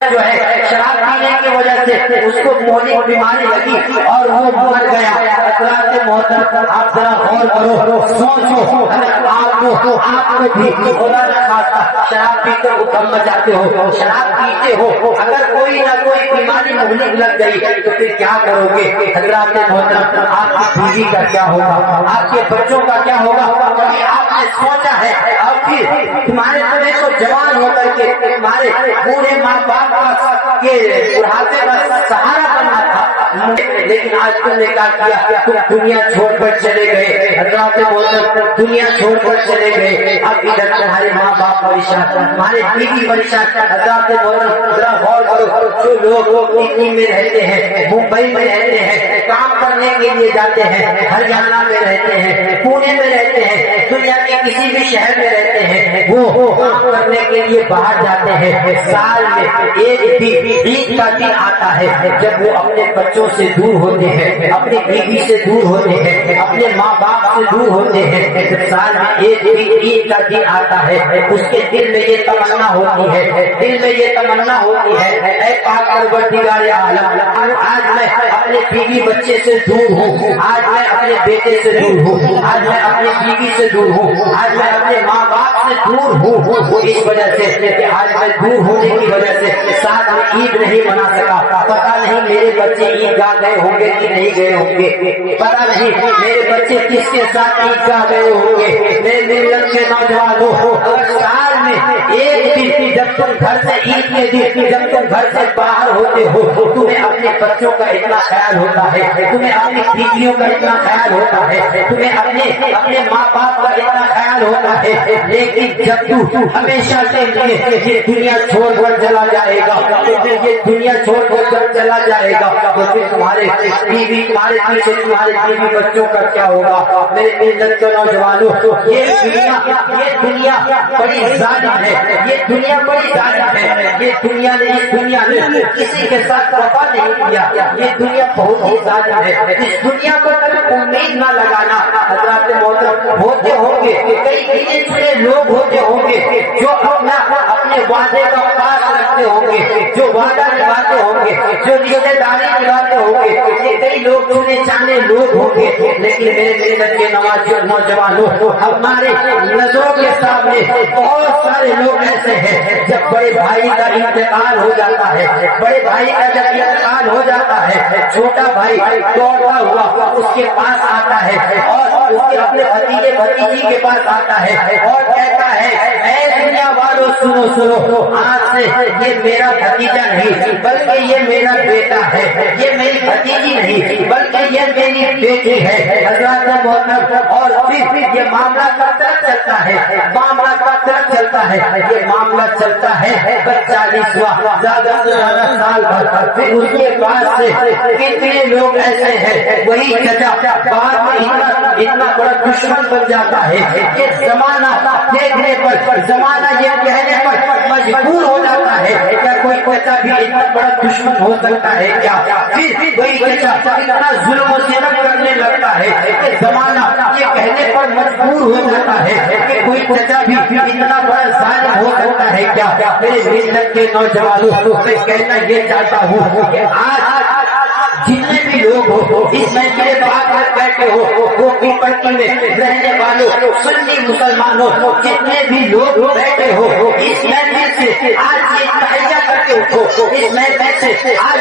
جو ہے شراب پینے کی وجہ سے اس کو مہلک بیماری لگی اور وہ مر گیا۔ حضرات محترم آپ ذرا غور کرو، سوچو، اگر آپ کو بھی خدا نہ خواستہ شراب پی کر اتم جاتے ہو، شراب پیتے ہو، اگر کوئی نہ کوئی بیماری مہلک لگ گئی تو پھر کیا کرو گے؟ حضرات محترم آپ کی بیوی کا کیا ہوگا؟ آپ کے بچوں کا کیا ہوگا؟ کبھی آپ نے سوچا ہے؟ اور پھر تمہارے طرح کو جوان ہو کر کے تمہارے پورے ماں باپ کے بڑھاپے کا سہارا بننا تھا، لیکن آج تم نے کیا کیا؟ تم دنیا چھوڑ کر چلے گئے۔ حضرات محترم دنیا چھوڑ کر چلے گئے، اب ادھر تمہارے ماں باپ پریشان، تمہارے بیوی پریشان۔ حضرات محترم ذرا غور کرو، جو لوگ دلی میں رہتے ہیں، ممبئی میں رہتے ہیں، کام کرنے کے لیے جاتے ہیں، ہریانہ میں رہتے ہیں، پونے میں رہتے ہیں، دنیا کے کسی بھی شہر میں رہتے ہیں، وہ کام کرنے کے لیے باہر جاتے ہیں، سال میں ایک بھی عید کا دن آتا ہے جب وہ اپنے بچوں سے دور ہوتے ہیں، اپنی بیوی سے دور ہوتے ہیں، اپنے ماں باپ سے دور ہوتے ہیں، جب سال میں ایک بھی عید کا دن آتا ہے اس کے دل میں یہ تمنا ہوتی ہے، دل میں یہ تمنا ہوتی ہے، اے پاک پروردگار عالم، آج میں اپنے بیوی بچے سے دور ہوں، آج میں اپنے بیٹے سے دور ہوں، آج میں اپنی بیوی سے دور ہوں، آج میں اپنے ماں باپ سے دور ہوں، وہ اس وجہ سے کہ آج میں دور ہونے کی وجہ سے ساتھ میں عید نہیں منا سکا، پتا نہیں میرے بچے عید گاہ گئے ہوں گے کہ نہیں گئے ہوں گے، پتا نہیں میرے بچے کس کے ساتھ عید گاہ گئے ہوں گے۔ میرے لڑکے نوجوانوں، اگر سال میں ایک دن جب تم گھر سے عید کے دن جب تم گھر سے باہر ہوتے ہو تمہیں اپنے بچوں کا اتنا خیال ہوتا ہے، تمہیں اپنی بیویوں کا اتنا خیال ہوتا ہے، تمہیں اپنے ماں باپ کا اتنا خیال ہوتا ہے، لیکن جب تو ہمیشہ سے یہ دنیا چھوڑ کر چلا جائے گا، یہ دنیا چھوڑ کر جب چلا جائے گا تو پھر تمہارے بیوی تمہارے پیچھے تمہارے بیوی بچوں کا کیا ہوگا؟ میرے لڑکے نوجوانوں، یہ دنیا بڑی ظالم ہے، یہ دنیا بڑی ظالم ہے، یہ دنیا نے کسی کے ساتھ وفا نہیں کیا، یہ دنیا بہت ہی ظالم ہے، اس دنیا پر کبھی امید نہ لگانا۔ حضرات محترم ہوتے ہوں گے کئی گنے چنے لوگ ہوتے ہوں گے جو اپنے وعدے کا پاس رکھتے ہوں گے، جو وعدہ نبھاتے ہوں گے، جو رشتے داری نبھاتے ہوں گے، یہ کئی لوگ چنے چانے لوگ ہوں گے، لیکن میرے بچے نوجوانوں، ہمارے نظروں کے سامنے بہت سارے لوگ ایسے ہیں جب بڑے بھائی کا انتقال ہو جاتا ہے، بڑے بھائی کا جب انتقال ہو جاتا ہے، چھوٹا بھائی دوڑتا ہوا اس کے پاس آتا ہے اور اس کے اپنے بھتیجے بھتیجی کے پاس آتا ہے اور کہتا ہے، اے دنیا والوں سنو، آج سے یہ میرا بھتیجا نہیں بلکہ یہ میرا بیٹا ہے، یہ میری بھتیجی نہیں بلکہ یہ میری بیٹی ہے۔ حضرات محترم، اور پھر یہ معاملہ کب تک چلتا ہے؟ معاملہ کب تک چلتا ہے؟ یہ معاملہ چلتا ہے 40واں زیادہ سے زیادہ سال بھر، پھر اس کے بعد سے کتنے لوگ ایسے ہیں وہی چچا بعد میں اتنا بڑا دشمن بن جاتا ہے، یہ زمانہ دیکھنے پر، زمانہ یہ کہنے پر مجبور ہو جاتا ہے کیا کوئی چچا بھی اتنا بڑا دشمن ہو سکتا ہے کیا؟ پھر وہی چچا اتنا ظلم و ستم کرنے لگتا ہے کہ زمانہ یہ کہنے پر مجبور ہو جاتا ہے کہ کوئی چچا بھی اتنا بڑا ظالم ہو سکتا ہے کیا؟ میرے ملت کے نوجوانوں، میں کہنا یہ چاہتا ہوں کہ آج جتنے بھی لوگ ہو اس محفل پاک میں بیٹھے ہو، وہ پیپرٹی میں رہنے والوں، سنی مسلمانوں، جتنے بھی لوگ بیٹھے ہو اس محفل سے آج یہ تحیہ کر کے اٹھو، اس محفل سے آج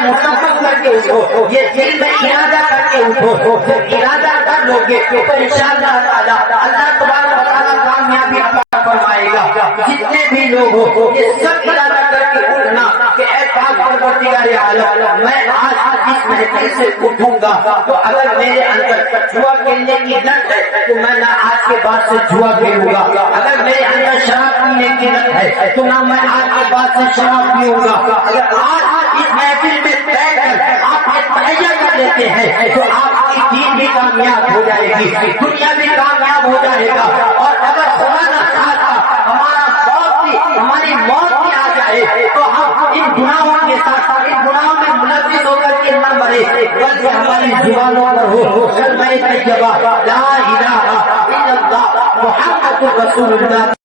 مستقبل کر کے اٹھو، یہ دل میں ارادہ کر کے اٹھو، جب ارادہ کر لو گے تو انشاءاللہ تعالی اللہ تبارک و تعالی کامیابی عطا فرمائے گا۔ جتنے بھی لوگ ہو یہ سب ارادہ کر کے اٹھنا کہ اے پاک پروردگار عالم، میں آج اس محفل سے اٹھوں گا تو اگر میرے اندر جوا کھیلنے کی لت ہے تو میں نہ آج کے بعد سے جوا کھیلوں گا، اگر میرے اندر شراب پینے کی لت ہے تو نہ میں آج کے بعد سے شراب پیوں گا۔ اگر آج اس محفل میں بیٹھ کر آپ تحیہ کر لیتے ہیں تو آپ کی دین بھی کامیاب ہو جائے گی، دنیا بھی کامیاب ہو جائے گا، اور اگر خدا نہ چاہتا ہماری موت بھی آ جائے تو ہم ان گناہوں کے ساتھ ان گناہوں میں ملوث ہو کر کے نہ مرے، بلکہ ہماری زبانوں پر ہو کلمہ طیبہ لا الہ الا اللہ محمد رسول اللہ